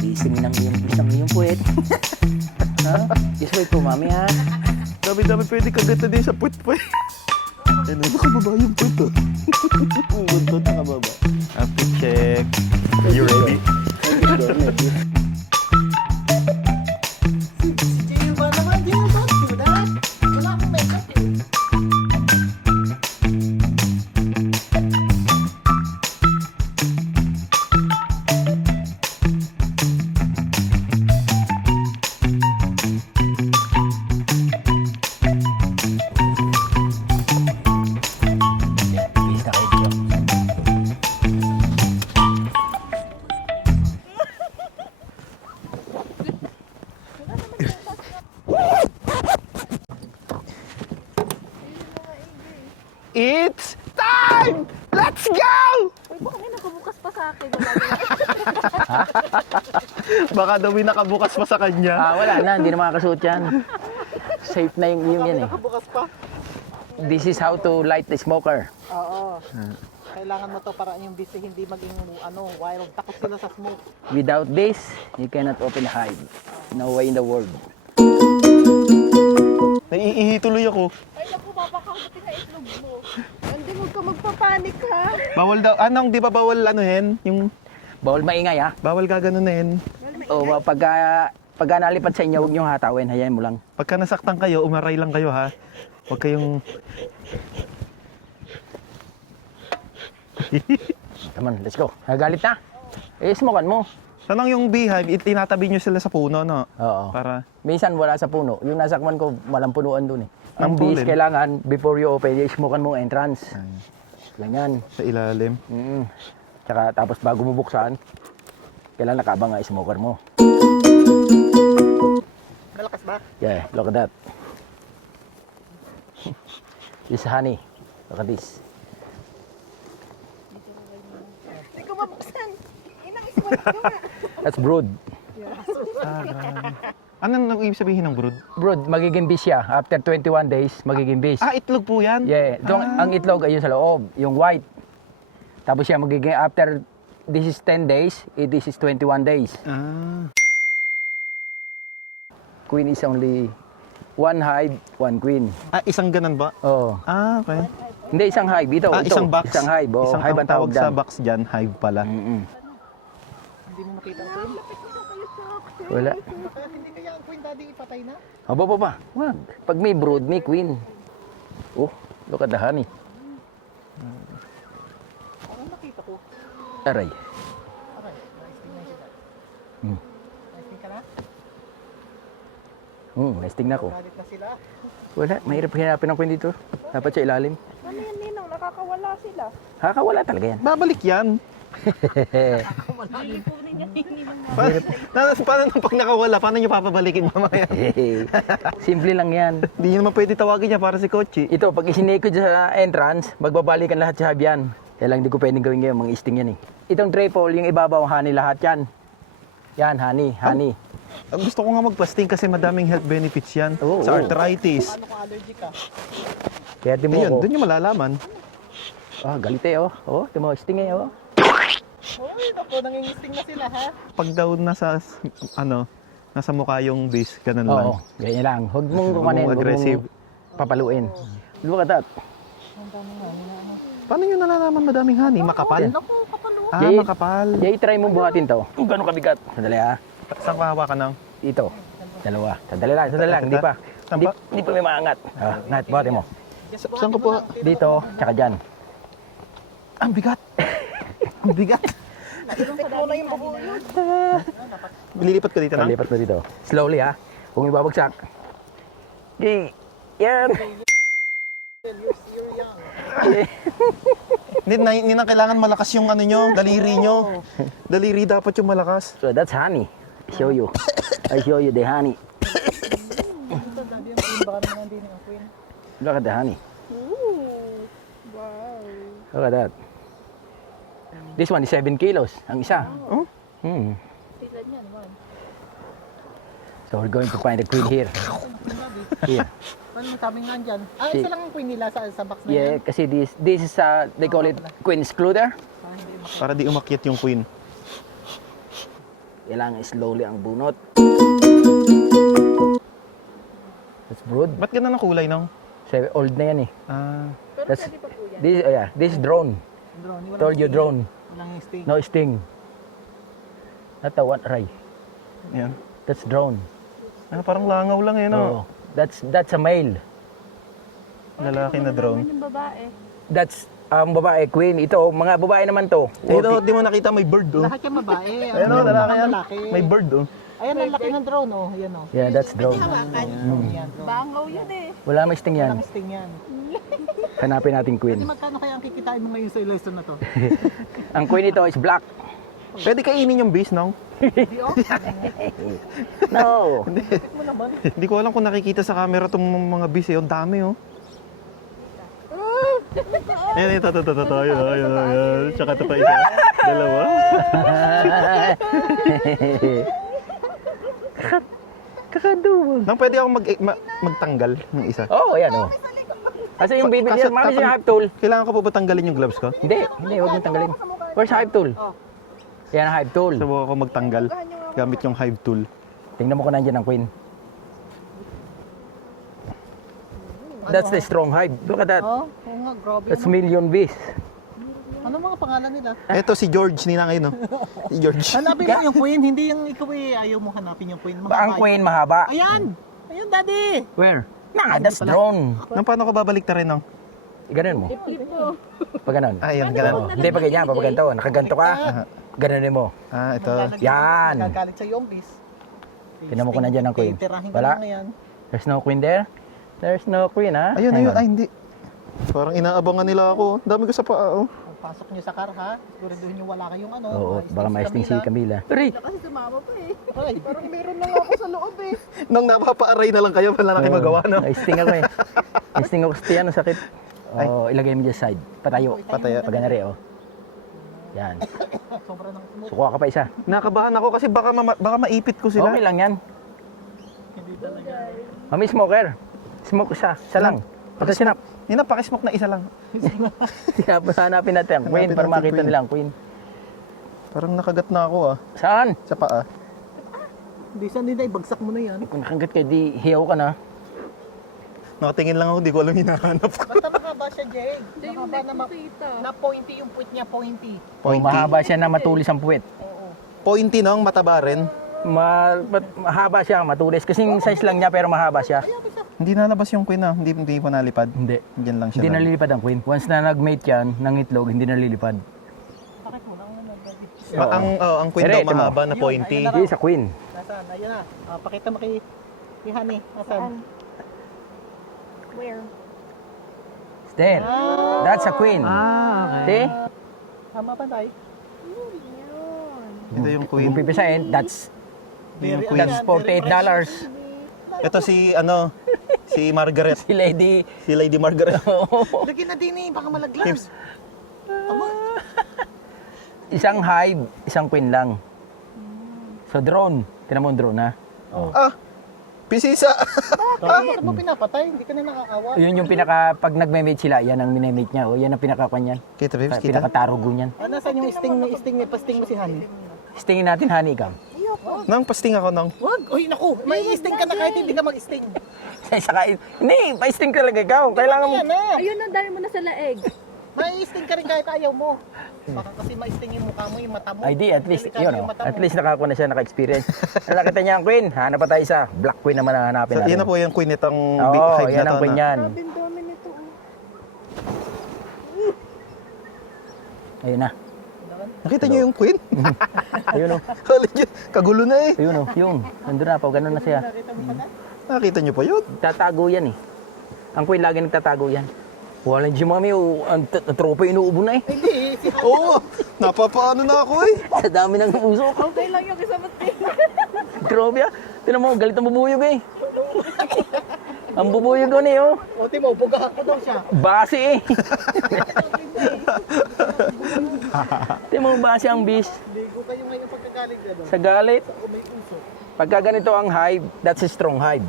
Gising ng iyong puwet. Ha? This way po, mami, ha? Dami-dami pwede kagata din sa puwet-puwet. Ano, nakababa yung puwet, oh. Ang buntot, nakababa. Happy check. You ready? Please na kayo dito. It's time! Let's go! Uy, baka may nakabukas pa sa akin. Baka daw may nakabukas pa sa kanya. Wala na, hindi na makakasuot yan. Safe na yung yan eh. Nakabukas pa. This is how to light the smoker. Oo. Kailangan mo to para yung busy hindi maging wild. Takot sila sa smoke. Without this, you cannot open a hive. No way in the world. Naiihi tuloy ako. Ay, naku, papakakatin na itlog mo. Hindi, huwag ka magpapanik, ha? Bawal daw. Anong, di ba bawal ano hen? Yung Bawal maingay, ha? bawal gaganunin. O, pagka nalipat sa inyo, huwag niyong hatawin. Hayaan mo lang. Pagka nasaktan kayo, umaray lang kayo ha. Huwag kayong... Come on, let's go. Nagalit na? Smokean mo. Tanong yung beehive, itinatabi nyo sila sa puno, no? Oo. Para... Minsan wala sa puno. Yung nasa kwan ko, walang punuan dun eh. Ang Ang bees, pollen. kailangan, before you open, smokean mo ang entrance. Ganyan. Sa ilalim. Tsaka tapos bago mo buksan, kailangan nakabang nga smoker mo. Malakas ba? Yeah, look at that. This is honey. Look at this. Hindi ko mabuksan. Inang iswat ko nga. That's brood. Anong ibig sabihin ng brood? Brood, magiging bees siya. After 21 days, magiging bees. Itlog po yan? Yeah, ang itlog ay yung sa loob, yung white. Tapos siya magiging after, this is 10 days, this is 21 days. Queen is only one hive, one queen. Isang ganan ba? Oo. Okay. Hindi, isang hive. Ito, ito. Isang box? Isang hive. Oh, Isang hive ang tawag sa dyan. box dyan, hive pala. Hindi mo makita ang queen. Wala. Hindi kaya ang queen daddy ipatay na? Aba pa. Wag. Pag may brood, may queen. Oh, look at the honey. Ano nakita ko? Aray. Okay, naisting na sila. Naisting ka na? Nesting na ako. Galit na sila. Wala, mahirap hinapin ang queen dito. Dapat sa ilalim. Ano yan, Ninong? Nakakawala sila. Wala talaga yan. Babalik yan. Lilipunin niya, Ninong. Paano pag nakawala? Paano nyo papabalikin mamaya? Simple lang yan. Hindi nyo naman pwede tawagin niya para si Kochi. Ito, pag isinekod sa entrance, magbabalikan lahat sa hive yan. Kaya lang hindi ko pwedeng gawin ngayon, mga isting yan eh. Itong triple, yung ibabaw, honey lahat yan. Yan, honey. Gusto ko nga magplasting kasi madaming health benefits yan. Oo, sa oo. arthritis. Ano kung allergic ka? Kaya di mo Ayun, ako. doon nyo malalaman. Galit eh, oh. Oh, di mo, isting eh, oh. Uy, naku, nangingisting na sila ha? Pag daw nasa mukha yung base, ganun lang. Oo, ganyan lang. Huwag mong Huwag kumanin, mong huwag aggressive. mong papaluin. Look at that. Ang dami nga nila ano. Paano nyo nalalaman madaming honey? Makapal? Naku, kapalo. Jay, Makapal. Jay, try mong buhatin to. Kung gano'ng kabigat. Sandali ah. Saan ko hawakan ng? Ito. Dalawa. Sandali lang. Hindi pa. Saan pa? Hindi pa may maangat. Nat, buhatin mo. Saan ko po? Dito, tsaka dyan. Ang bigat. Ang bigat. Ikaw na yung mabuhay. Lilipat ko dito na? Lipat mo dito. Slowly ha. Huwag mo babagsak. Jay, yan. You're young. Hindi na kailangan malakas yung ano nyo, daliri nyo. Daliri dapat yung malakas. So that's honey. Show you. I show you the honey. Ito, daddy, ang queen. Baka naman din ang queen. Look at the honey. Ooh. Wow. Look at that. This one is 7 kilos. Ang isa. Oh? Tignan yan, man. So we're going to find a queen here. Here. Ano sabi nga dyan? Ah, Si- isa lang ang queen nila sa box na Yeah, yan. kasi this is they call it queen excluder. Ah, hindi umakyat. Para di umakyat yung queen. Kailangan slowly ang bunot. That's brood. Ba't ganun ang kulay nang? Old na yan eh. Ah, Pero That's, pwede pa po yan. this is drone. Drone, walang Told you sting. drone. Walang sting. No sting. Not a what, Ray. yan. That's drone. Ah, parang langaw lang eh, no? Oh, that's a male. Lalaki na drone. Yung babae. That's babae, queen. Ito, mga babae naman to. Ito, di mo nakita may bird, oh. Lahat yung babae. Ayan, oh, lalaki yan. Lalaki. May bird, oh. Ayan, ang laki ng drone, oh. Ayan, oh. Yeah, that's drone. Ayan, drone. Bangaw yun eh. Wala may sting yan. Walang sting yan. Hanapin natin Hindi queen. magkano kaya ang kikitain mo ngayon sa lesson na to? Ang queen ito is black. Pwede kainin yung bees, nong? Hindi, oh. No. Bakit mo naman? Hindi ko alam kung nakikita sa camera tong mga bees, eh. Ang dami, oh. Yan, ito. Ayun. Tsaka ito pa isa. Dalawa. Kakaduwag. Nang pwede ako magtanggal ng isa. Oh, ayan oh. Kasi yung baby niya, mami siya hive tool. Kailangan ko po ba tanggalin yung gloves ko? Hindi, huwag mo tanggalin. Where's hive tool? Yan ang hive tool. Subukan ko magtanggal gamit yung hive tool. Tingnan mo kung nandiyan ang queen. That's the strong hive. Look at that. Oh, oo nga, grabe. That's Ano? million bees. Ano mga pangalan nila? Ito si George, nina ngayon, no? Si George. Hanapin mo yung queen, hindi yung ikaw eh. Ayaw mo hanapin yung queen. Ang queen mahaba. Ayan! Ayan, daddy! Where? That's drone. Nang paano ko babalik ta rin, no? Ganun mo. Flip mo. Pag ganun. Ayun, Oh, ganun. hindi pa ganyan, pa ganito. Nakaganto ka. Ganunin mo. Ah, ito. Yan. Nagagalit sa yung bis. Tingnan mo kung nandiyan ang queen. Tirahin ka Wala. lang yan. There's no queen there? There's no queen, ha? Ayun, Hang ayun. on. Ay, hindi. Parang inaabangan nila ako. Dami ko sa paa, oh. Kung pasok nyo sa car ha, siguraduhin nyo wala kayong ano. Oo, baka maesting si Camila. Camila. Ray! Kasi sumama pa eh. Ay, Parang meron lang ako sa loob eh. Nang napapaaray na lang kayo, wala na kayo magawa, no? Naisting ako eh. Naisting ako sa tiyan, ang sakit. Oh, ilagay mo dyan sa side. Patayo. Patayo. Pag ganari, oh. Yan. sobra ng smoke. Sukuha ka pa isa. Nakabahan ako kasi baka maipit ko sila. Okay lang yan. Hindi talaga. Mami, smoker. Smoke isa. Isa lang. Pati sinap. Nina, pakismoke na isa lang. Hanapin natin ang queen Hanapin para natin makita queen. nila ang queen. Parang nakagat na ako, ah. Saan? Sa paa. Hindi saan din ay bagsak mo na yan. Kung nakagat ka, di hiyaw ka na. Nakatingin lang ako, di ko alam hinahanap ko. Basta mahaba siya, Jay. Hindi yung Mahaba neck na, mo kita. na pointy yung puwit niya, pointy. Oh, mahaba siya na matulis ang puwet. Oo. Pointy, no? Mataba rin. Mahaba siya, matulis. Kasing size lang niya pero mahaba siya. Hindi nalabas yung queen, ah. Hindi po nalipad. Hindi. Diyan lang siya. Hindi lang. nalilipad ang queen. Once na nag-mate yan ng itlog, hindi nalilipad. Bakit mo lang naman, daddy? Ang queen Ere, daw ito mo. mahaba na pointy. Ayun, Hindi sa queen. Nasaan? Ayan na. Pakita mo kay Honey. Nasaan? Where? There. That's a queen. See? Tama ba, Tay? Yun. Ito yung Kung queen. pipisahin, that's Ito yung queen. $48. Ito si, si Margaret. Si lady. Si Lady Margaret. Lagyan na din eh, baka malaglas. Isang hive, isang queen lang. So drone. Tinan mo ang drone ha. Ah! Pisisa! Bakit mo pinapatay? Hindi ka na nakakawa. Yun yung pag nagme-mate sila, yan ang minimate niya. O yan ang pinakakan yan. Kita, Bebs, kita. Pinakatarugo niyan. Ah, nasaan yung sting pasting mo si Honey? Stingin natin honeycomb. Nang pasting ako, nang. Wag! Uy, naku! May sting ka na kahit hindi ka mag-sting. Saka, hindi, pa-sting talaga ikaw. Kailangan mo. Yan na! Ayun, ang dami mo na sa laeg. May sting ka rin kahit ayaw mo. Baka kasi ma-sting yung mukha mo, yung mata mo. Ay di, at least, Delikado yun yung o. mata At mo. least nakakuha na siya, naka-experience. Nakita niya ang queen. Hanap pa tayo sa black queen naman na hanapin So, natin. yan na po yung queen itong Oo, hive yan na ang to. queen Na. yan. Ang dami nito. Ayun na. Nakita niyo yung queen? Ayun o. Halit yun. Kagulo na eh. Ayun o. Yung. Nandun na pa. Ganun na siya. Nakita mo pa na? Nakita niyo pa yun? Tatago yan eh. Ang queen lagi nagtatago yan. Wala si mami o. Ang tropa inuubo na eh. Hindi, si Honey. Oo! Napapaano na ako eh. Sa dami ng usok. Okay lang yung isang mating. Tropa. Tinan mo, galit ang bubuyog eh. Ang bubuyog doon eh oh. O, Timo, buga ako daw siya. Base eh. Tinan mo, base ang bis. Ligo kayo ngayon pagkagaling na doon. Sa galit. Kung may usok. Pagka ganito ang hive, that's a strong hive.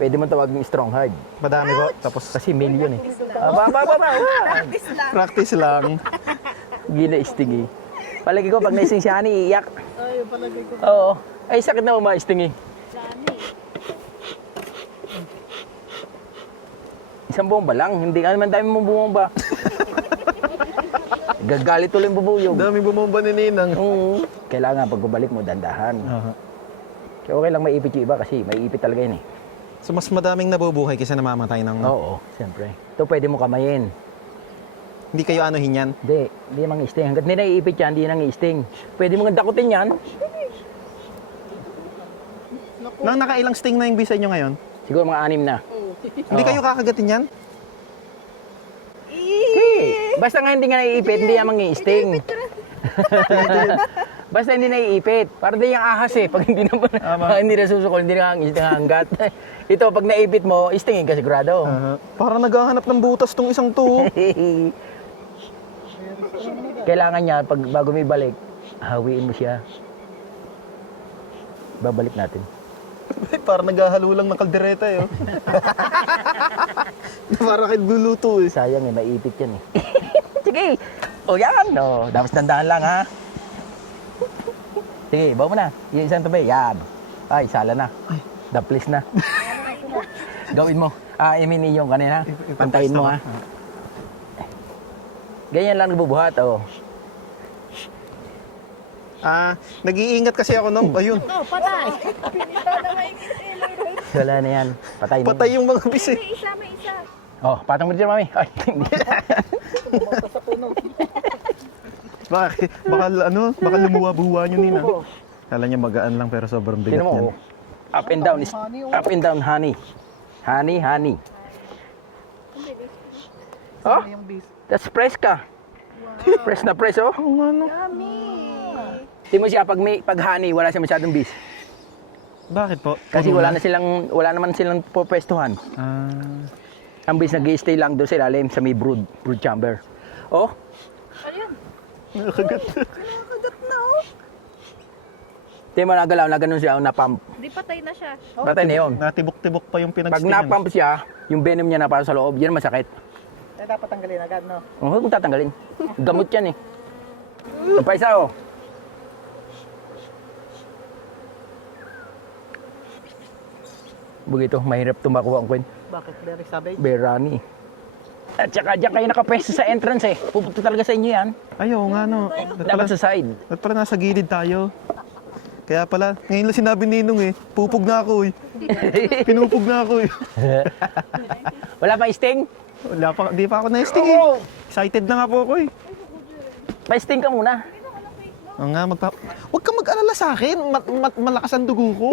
pwede mo tawagin strong hard. Madami po. Tapos Kasi million eh. practice lang. Gina-sting eh. Palagi ko, pag naising si Honey, iiyak. Ay, palagay ko. Oo. Ay, sakit na ma-sting eh. Isang bomba lang, hindi ka naman dami mong bumomba. Gagalit ulit yung bubuyog. Daming bumomba ni Ninang. Oo. Kailangan pag bumalik mo, dandahan. Aha. Kaya okay lang maipit yung iba kasi maiipit talaga yun eh. So mas madaming nabubuhay kaysa namamatay ng... Oo, siyempre. Ito pwede mo kamayin. Hindi kayo anuhin yan? Hindi mang sting. Hanggat hindi naiipit yan, hindi nang sting. Pwede mo dakutin yan. Nang nakailang sting na yung bisa nyo ngayon? Siguro mga 6 na. Hindi kayo kakagatin yan? Basta nga hindi nga naiipit, hindi yan mang sting. Basta hindi naiipit. Para din yung ahas eh. Pag hindi na, hindi na susukol, hindi na hanggat. Ito, pag naipit mo, stingin ka sigurado. Parang naghahanap ng butas tong isang to. Kailangan niya, pag bago may balik, hawiin mo siya. Babalik natin. Parang naghahalo lang ng kaldereta eh. Oh. Parang kayo luluto eh. Sayang eh, maipit yan eh. Sige. O yan. O, dapat dandahan lang ha. Sige, bawa mo na. Yung isang tabi. Yan. Ay, sala na. Daplis na. Gawin mo. I mean yung kanina. Pantayin mo ha. Ganyan lang nabubuhat. O. Nag-iingat kasi ako nung, ayun, Oh, patay. Wala na yan. Patay na. patay yung mga bis eh. May isa, may isa. Oh, patang mo dyan, mami. Ay, hindi. Baka lumuwa-buwa nyo nina. Kala niya magaan lang pero sobrang bigat Tingnan mo, yan. oh. Up and down. Up and down, honey. Honey. Oh, Yung bis. that's press ka. Press na press, oh. Tingnan mo siya, pag honey, wala siya masyadong bis. Bakit po? Kasi wala naman silang popwestuhan. Ang bis nag-stay lang doon sa ilalim sa may brood chamber. Oh, Nakagat. tingnan mo nagalaw na ganun siya, na-pump. Di patay na siya. Patay na yun. Natibok-tibok pa yung Pag pinagstingan. na-pump siya, yung venom niya na para sa loob, yan masakit. Eh, dapat tanggalin agad, no? Huwag mong tatanggalin. Gamot yan eh. Ito pa isa, oh. Bagito, mahirap tumakuha ang kwent. Bakit? Very savage. Berani. At saka dyan kayo nakapwesto sa entrance eh. Pupunta talaga sa inyo yan. Ayaw nga no. Dapat sa side. At pala nasa gilid tayo. Kaya pala, ngayon lang sinabi ni Ninong eh, pupug na ako eh. Pinupug na ako eh. Wala pa sting? Wala pa, di pa ako na-sting eh. Excited na nga po ako eh. Pa-sting ka muna. Oo nga, huwag kang mag-alala sa akin, malakas ang dugo ko.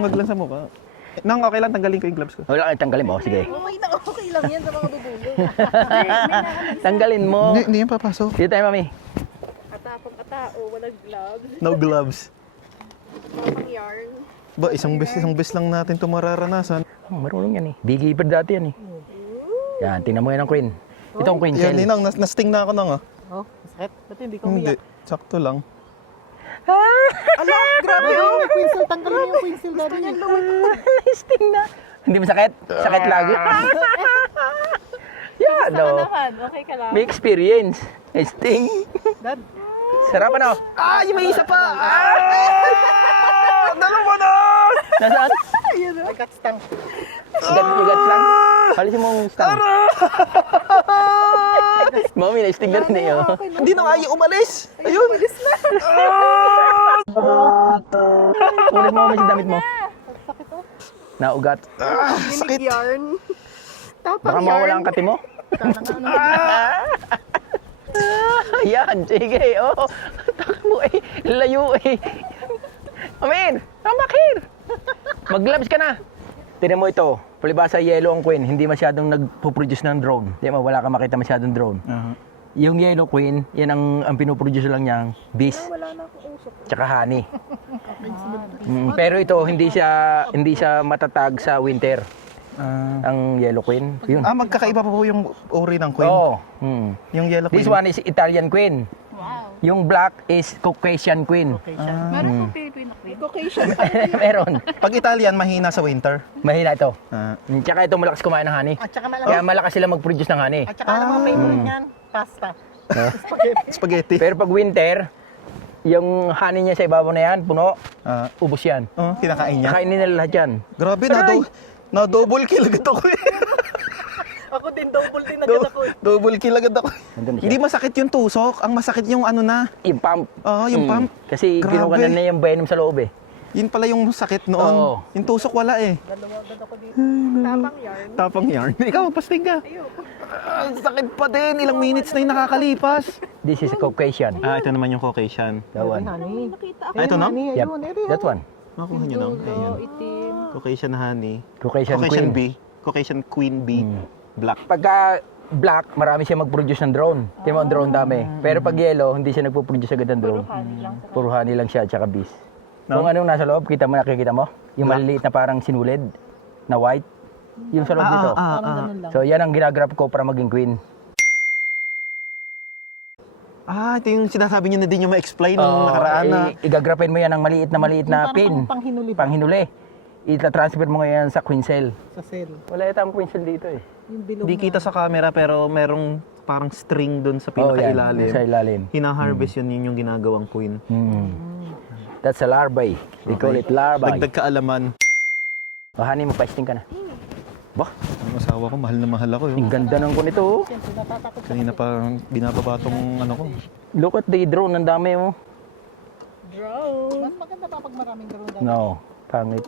Wag lang sa mukha. Nang okay lang, tanggalin ko yung gloves ko. Wala kayo tanggalin mo. Sige. Okay lang yan sa mga bubulong. Tanggalin mo. Hindi yan papasok. Dito tayo, mami. Atapang atao, walang gloves. No gloves. Walang yarn. Ba, isang beses lang natin ito mararanasan. Oh, marunong yan eh. Bigay pa dati yan eh. Yan, tingnan mo yan ang queen. Ito ang queen Yan, shell. Ninang, nasting na ako nang ah. Oh, masakit. Ba't hindi ko Hindi, umiyak? sakto lang. Ala, grabe oh! Pencil, tanggalin mo yung pencil, daddy. Sting na. Hindi masakit? Sakit lagi. Yan, no. Okay ka lang. May experience. Sting. Dad, Sarapan oh. Yung may isa pa! Dalawa na! Nasaan? I got stung. Ugat lang. Halisin mo yung stung. Mami, na-sting na rin eh. Oh. Hindi na kaya umalis! Ayun! Ulit mo mami sa damit mo. Naugat. Sakit! Yarn. Baka mawala ang kati mo. Yan, sige. Oh, takbo eh. Layo eh. Amin, come here. Mag-gloves ka na. Tignan mo ito. Palibasa yellow ang queen. Hindi masyadong nagpo-produce ng drone. Di mo, wala ka makita masyadong drone. Yung yellow queen, yan ang pinoproduce lang niyang bees. Wala na akong usok. Tsaka honey. Pero ito, hindi siya matatag sa winter. Ang yellow queen. Yun. Magkakaiba pa po yung uri ng queen. Oo. Yung yellow queen. This one is Italian queen. Wow. Yung black is Caucasian queen. Meron pong Filipino queen. Caucasian. Meron. Pag Italian, mahina sa winter. Mahina ito. Ah. Tsaka ito malakas kumain ng honey. At saka Kaya malakas sila mag-produce ng honey. At saka alam mo, favorite niyan, pasta. Spaghetti. Pero pag winter, yung honey niya sa ibabaw na yan, puno, Ah, ubos yan. kinakain niya. Kainin nila lahat yan. Grabe, na-double kill agad ako eh. Ako din, double din agad ako. Double kill agad ako. Nandun na siya. Hindi masakit yung tusok, ang masakit yung ano na. Yung pump. Oo, yung pump. Kasi Grabe. kinuha na yung venom sa loob eh. Yun pala yung sakit noon. Oo. Yung tusok wala eh. Dalawa agad ako dito. Tapang yarn. Tapang yarn. Ikaw, pasting ka. Ayoko. Ang sakit pa din. Ilang minutes na yung nakakalipas. This is a Caucasian. Ah, ito naman yung Caucasian. That one. Honey. Nakita ako. Ah, ito no? Yep, that one. Makuha nyo no? Ayan. Itim. Caucasian honey. Caucasian Caucasian queen. bee. Caucasian queen bee. Black. Pagka black, marami siya mag-produce ng drone. Tingnan mo ang drone dami. Pero pag yellow, hindi siya nagpo-produce agad ng drone. Puro honey lang siya at saka bees. No? Kung anong nasa loob, nakikita mo? Yung maliliit na parang sinulid na white. Yung sa loob dito. Parang ganun lang. So yan ang ginagrap ko para maging queen. Ah, ito yung sinasabi nyo na din yung ma-explain nung nakaraan na. Igagrapin mo yan ng maliit na pin. Panghinuli ba? Panghinuli. Ita-transfer mo ngayon sa queen cell. Sa cell. Wala yata ang queen cell dito eh. Yung bilog Hindi kita sa camera pero merong parang string doon sa Oh, yan. pinakailalim. Sa ilalim. Hina-harvest yun yung ginagawang queen. That's a larvae. We call it larvae. Dagdag kaalaman. Honey, magpa-sting ka na. Bah, Ang asawa ko, mahal na mahal ako. ang ganda ng ko nito. Oh. Siyempre, natatakot siya. Kanina pa binababa tong ano ko. Look at the drone, ang dami mo. Drone. Mas maganda pa pag maraming drone daw. No, pangit.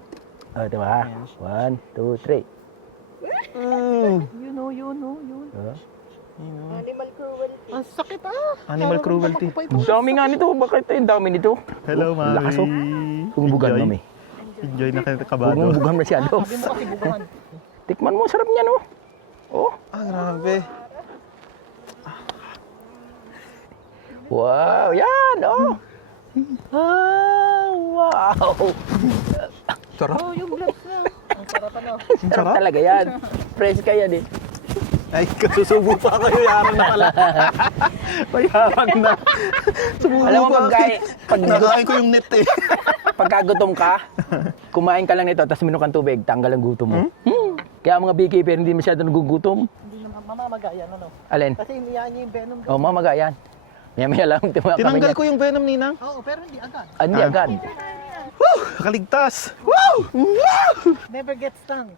Ito ba? 1, 2, 3. You know. Animal cruelty. Ang sakit ah. Animal cruelty. Ang dami nga nito. Bakit ang dami nito? Hello, mami. Lakas oh. Bumubugan, Enjoy. mami. Enjoy na kayo Huwag kabado. mong bugan masyado. Sabi mo kasi bugahan. Tikman mo, sarap niya, no? Oh, Ah, grabe. wow, yan, oh. Ah, wow. Sarap. Oh, yung gloves na. Ang sarap ano. Ang Sarap sarap. talaga yan. Fresh ka yan eh. Ay, kasusubo pa kayo. Yaman na pala. Mayarang na. Sumubo Alam mo, pa pag Nakain ko yung net eh. pagkagutom ka, kumain ka lang nito, tapos minum kang tubig, tanggal ang gutom mo. Kaya ang mga beekeeper hindi masyado nagugutom. Hindi naman mamamaga yan ano. Alin? Kasi iniyaan niya yung venom. Oh, mamaga yan. Maya-maya lang, Tinanggal ko yung venom, Ninang. Oo, pero hindi agad. Hindi agad. Woo! Nakaligtas. Woo! Never gets stung.